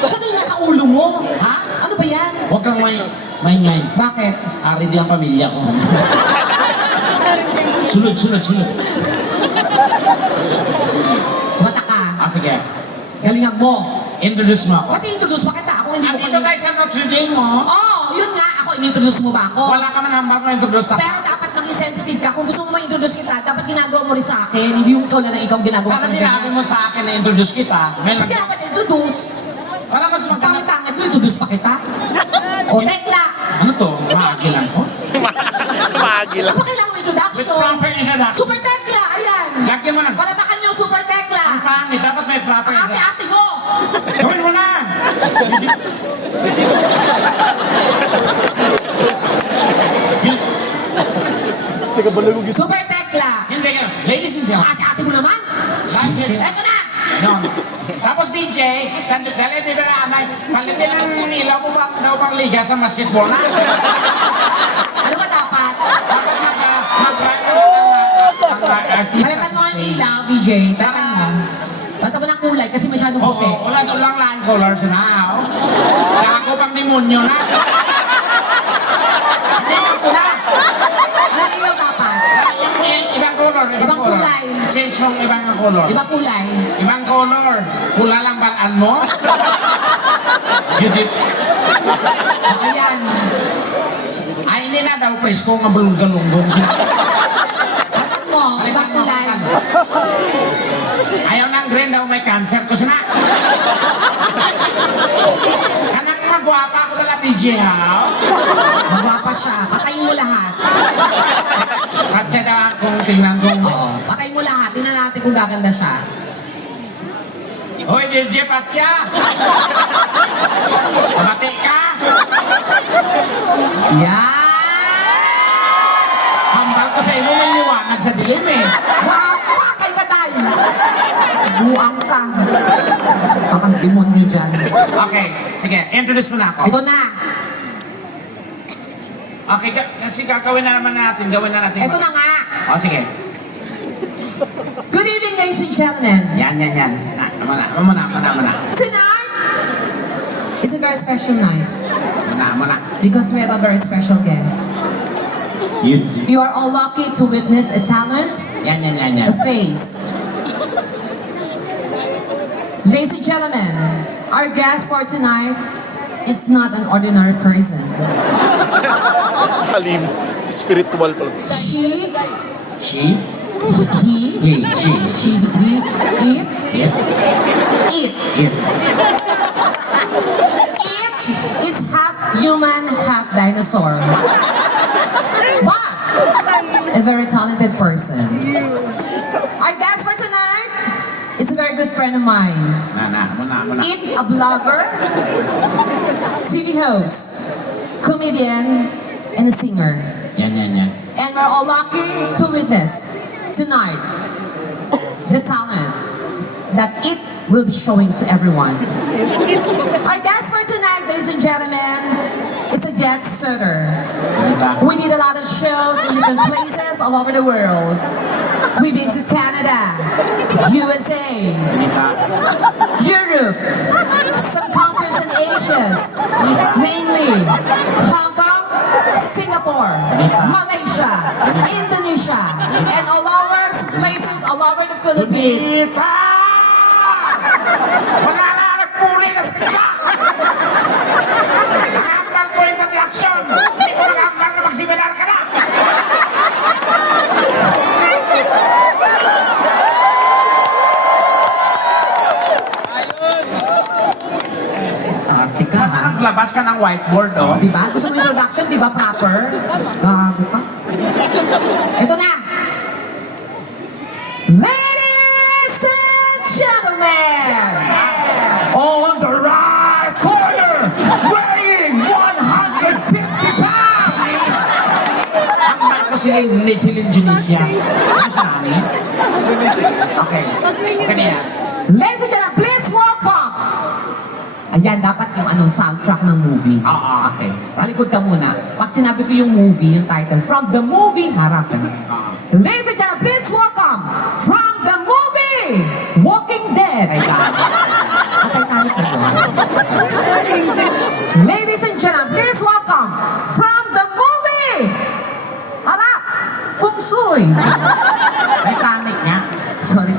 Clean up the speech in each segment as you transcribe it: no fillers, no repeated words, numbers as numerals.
Saan yung nasa ulo mo? Ha? Ano ba yan? Huwag kang maingay. Bakit? Ari di ang pamilya ko. Sunod. Bata ka. Sige. Galingan mo. Introduce mo ako. Pati introduce pa kita. Ako hindi mo Andito tayo sa Notre Dame mo. Yun nga. Ako, in-introduce mo ba ako? Wala ka man hambal mo introduce na. Pero dapat maging sensitive ka. Kung gusto mo ma-introduce kita, dapat ginagawa mo rin sa akin. Hindi yung ikaw na ikaw ginagawa Sana ko. sinabi mo sa akin na introduce kita. May Hindi dapat introduce. Para mas Ang maganda. pangit-pangit mo, introduce pa kita. O, tekla. Ano to? Maagilan ko? Maagi lang. Ano ba kailangan mo With introduction? proper introduction. Super tekla, ayan. Lagyan mo na. Palabakan niyo, super tekla. Ang pangit. Dapat may proper Ang introduction. ate-ate mo. Gawin mo na! Sige, balagog yun. Super tekla. Hindi ka. Ladies and gentlemen. Ate-ate mo naman. Like it. Eto na. Ganon. Tapos DJ, dali di ba na anay, palitin ang ilaw mo ba daw pang liga sa basketball na? Ano ba dapat? Dapat mag-rap ka ng artista. Palitan mo ang ilaw, DJ. Palitan mo. Palitan mo ng kulay kasi masyadong Oo, puti. ulang line colors na. Oh. Kako pang demonyo na. Hindi na pula. Anong ilaw dapat? Ibang color, Ibang kulay. Change mo ibang color. Ibang kulay. Ibang color. Pula lang balaan mo. Yun din. O, ayan. Ay, hindi na daw presko nga bulong-galunggong siya. Palitan mo. Ibang kulay. Ayaw ng green daw may cancer ko siya. Kanang magwapa ako dala DJ ha. Magwapa siya. Patayin mo lahat. Patsa daw kung tingnan kong... Oo. Patayin mo lahat. Tingnan natin kung gaganda siya. Hoy, DJ Patsa! Pamati ka! Yan! Hambal ko sa imo may liwanag sa dilim eh. Wapa kay Tatay! Buang ka. Bakang demonyo dyan. Okay, sige, introduce mo na ako. Ito na. Okay, kasi gagawin na naman natin, gawin na natin. Ito na nga. O, sige. Good evening, ladies and gentlemen. Yan. Muna. Tonight is a very special night Muna. because we have a very special guest. Yun. You are all lucky to witness a talent, Yan. a face. Ladies and gentlemen, our guest for tonight is not an ordinary person. Kalim. Spiritual pala. She, She? he, She. it, It. it. It. It is half human, half dinosaur. But a very talented person. Our guest for tonight is a very good friend of mine. Muna. It, a blogger, TV host, comedian, and a singer. Yan. And we're all lucky to witness tonight the talent that it will be showing to everyone. Our guest for tonight, ladies and gentlemen, is a jet setter. We did a lot of shows in different places all over the world. We've been to Canada, USA, Europe, some countries in Asia, namely Hong Kong, Singapore, Malaysia, Indonesia, and all over places all over the Philippines. Bonita! Wala na nagpuli na sa kanya! Nakahambal ko yung reaction! Hindi ko nakahambal na mag-seminar ka na! Arte ka, ha? Naglabas ka ng whiteboard, oh. Di ba? Gusto mo introduction, di ba, proper? Gago ka. Ito na! Ladies and gentlemen! All on the right corner! Weighing 150 pounds! Hambal ko sila yung Indonesia. Ano sa namin? Okay. Kanya. Ladies and gentlemen, please welcome! Ayan, dapat yung soundtrack ng movie. Oo. Okay. Palikod ka muna. Pag sinabi ko yung movie, yung title, from the movie, harapan. Ladies and gentlemen, please welcome from the movie, Walking Dead. Ay, Titanic po yun. Titanic nga. Sorry.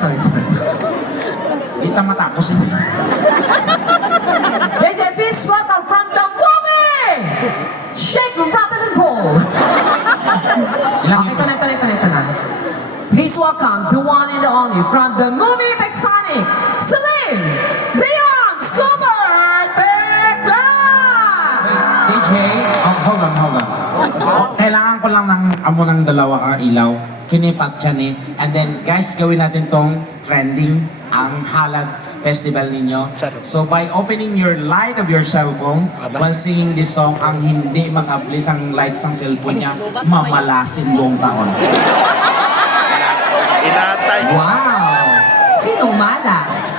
Kita matapos ito. DJ, please welcome from the movie! Shake, rattle, and roll! Ilang Okay, ito na. Please welcome the one and the only from the movie Titanic, Celine Dion Super Tekla! DJ, hold on. Kailangan ko lang ng amo ng dalawa kang ilaw. Kinipat siya ni. And then, guys, gawin natin tong trending, ang Halad Festival ninyo. So, by opening your light of your cellphone while singing this song, ang hindi mag-ablis ang lights ng cellphone niya, mamalasin buong taon. Inatay. Wow! Sinong malas?